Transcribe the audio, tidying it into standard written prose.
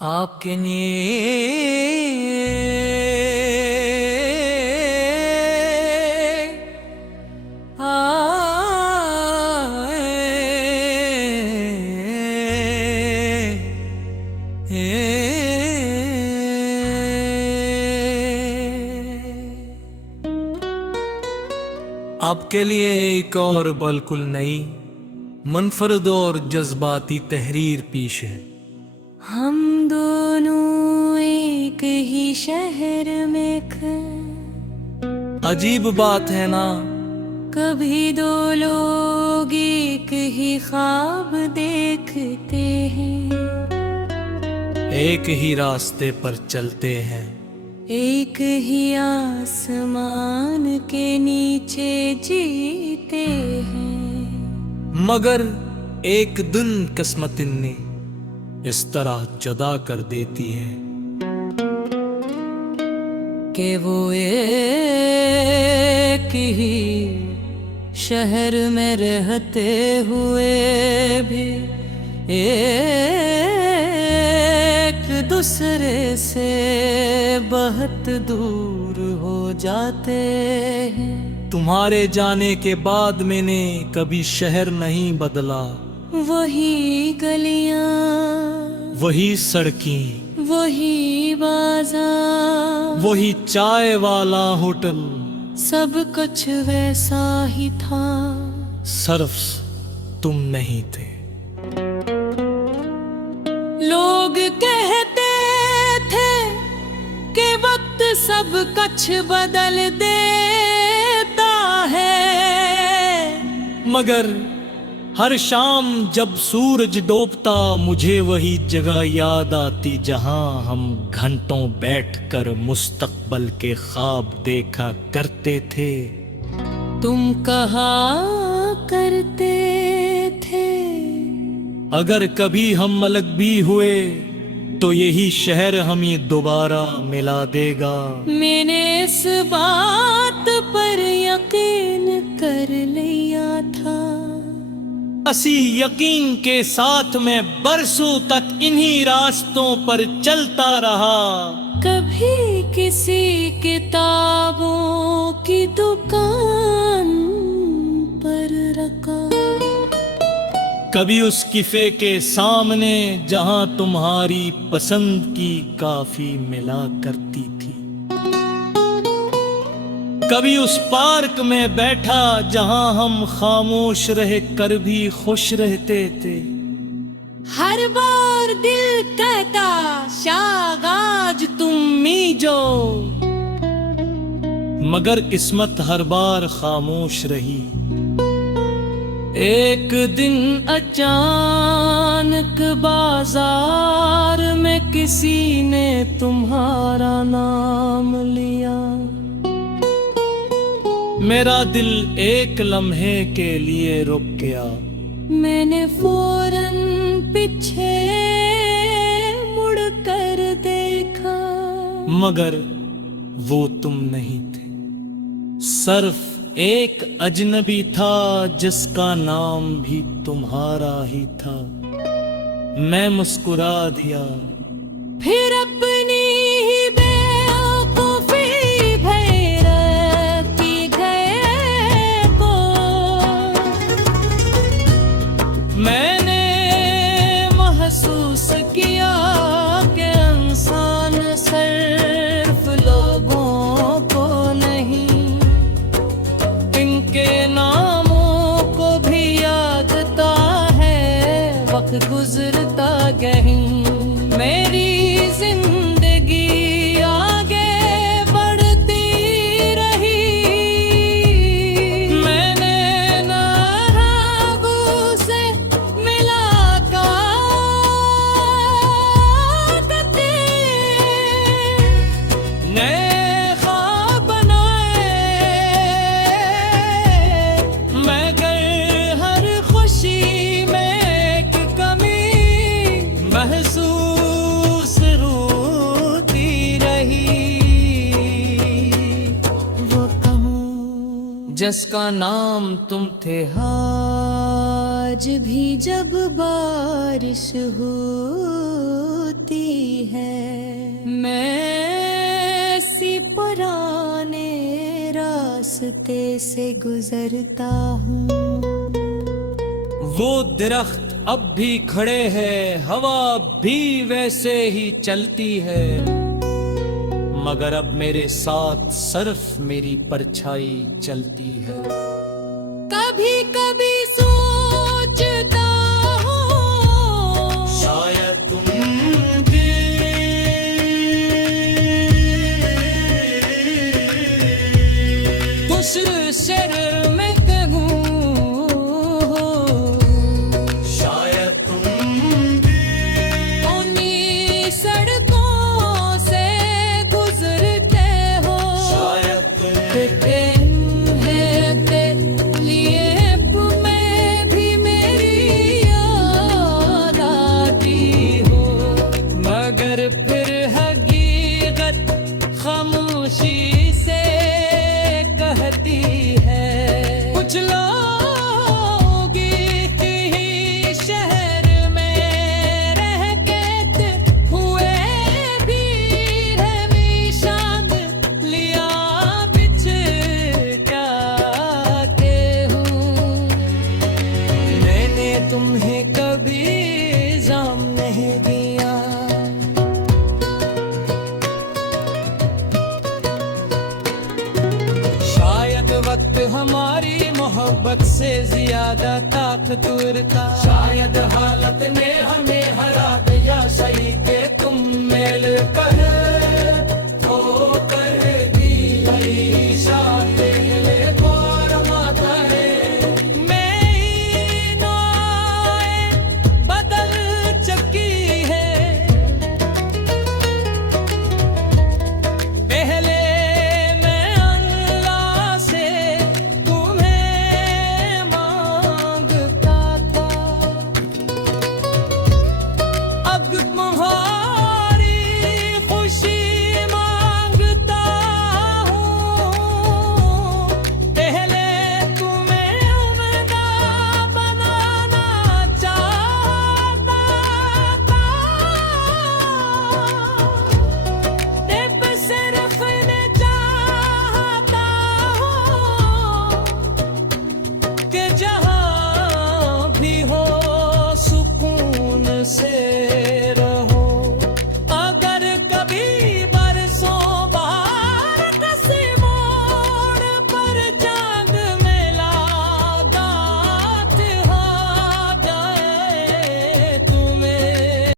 आपके लिए आपके लिए एक और बिल्कुल नई मुनफरद और जज्बाती तहरीर पेश है। हम दोनों एक ही शहर में अजीब बात है ना, कभी दो लोग एक ही ख्वाब देखते हैं, एक ही रास्ते पर चलते हैं, एक ही आसमान के नीचे जीते हैं। मगर एक दिन किस्मत ने इस तरह जुदा कर देती है कि वो एक ही शहर में रहते हुए भी एक दूसरे से बहुत दूर हो जाते हैं। तुम्हारे जाने के बाद मैंने कभी शहर नहीं बदला, वही गलियां, वही सड़कें, वही बाजार, वही चाय वाला होटल, सब कुछ वैसा ही था। सिर्फ तुम नहीं थे। लोग कहते थे कि वक्त सब कुछ बदल देता है, मगर हर शाम जब सूरज डूबता मुझे वही जगह याद आती जहां हम घंटों बैठकर मुस्तकबल के ख्वाब देखा करते थे। तुम कहा करते थे अगर कभी हम अलग भी हुए तो यही शहर हमें दोबारा मिला देगा। मैंने इस बात पर यकीन कर लिया था। इसी यकीन के साथ मैं बरसों तक इन्हीं रास्तों पर चलता रहा। कभी किसी किताबों की दुकान पर रखा, कभी उस किफे के सामने जहां तुम्हारी पसंद की काफी मिला करती थी, कभी उस पार्क में बैठा जहां हम खामोश रह कर भी खुश रहते थे। हर बार दिल कहता शागाज तुम मीजो, मगर किस्मत हर बार खामोश रही। एक दिन अचानक बाजार में किसी ने तुम्हारा नाम लिया। मेरा दिल एक लम्हे के लिए रुक गया। मैंने फौरन पीछे मुड़कर देखा, मगर वो तुम नहीं थे, सिर्फ एक अजनबी था जिसका नाम भी तुम्हारा ही था। मैं मुस्कुरा दिया, फिर अपनी ही बेवकूफी भैरव की गए को मैंने महसूस किया कि इंसान सिर्फ लोगों को नहीं, इनके नामों को भी यादता है वक्त गुजरता गहीं। मेरी जिंदगी आगे बढ़ती रही, मैंने नारागू से मुलाकात की, नए ख्वाब बनाए, मगर हर खुशी में एक कमी महसूस होती रही। वो कहूँ जिसका नाम तुम थे, आज भी जब बारिश होती रास्ते से गुजरता हूँ। वो दरख्त अब भी खड़े हैं, हवा भी वैसे ही चलती है, मगर अब मेरे साथ सिर्फ मेरी परछाई चलती है। कभी कभी सोचता हूँ शायद तुम भी उस शर में कहूँ, शायद तुम भी उन्हीं सड़कों से गुजरते हो। शायद तुम में भी मेरी याद आती हो, मगर फिर हकीकत खामोशी से कहती है। कुछ लोग ही शहर में रह के हुए भी हमेशा लिया बिछड़ते हूँ। मैंने तुम्हें कभी इल्जाम नहीं दिया, शायद वक्त हमारी मोहब्बत से ज्यादा ताकतवर था, शायद हालत ने